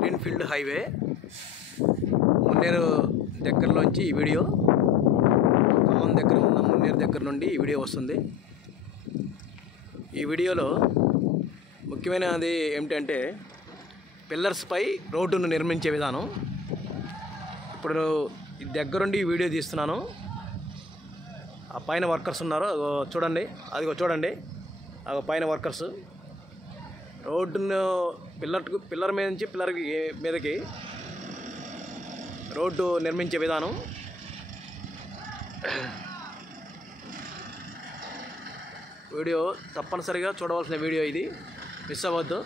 Greenfield highway Munneru దగ్గరలోంచి ఈ video, Khammam దగ్గర ఉన్న మున్నేరు దగ్గర నుండి ఈ వీడియో వస్తుంది. ఈ వీడియోలో ముఖ్యమైనది ఏమిటంటే పిల్లర్స్ పై రోడ్డును నిర్మించే విధానం. ఇప్పుడు దగ్గరుండి ఈ వీడియో తీస్తున్నాను. ఆ పైన వర్కర్స్ ఉన్నారు, చూడండి, అదిగో చూడండి, ఆ పైన వర్కర్స్ రోడ్డును పిల్లర్ మీద నుంచి పిల్లర్ మీదకి రోడ్డు నిర్మించే విధానం. వీడియో తప్పనిసరిగా చూడవలసిన వీడియో ఇది, మిస్ అవ్వద్దు.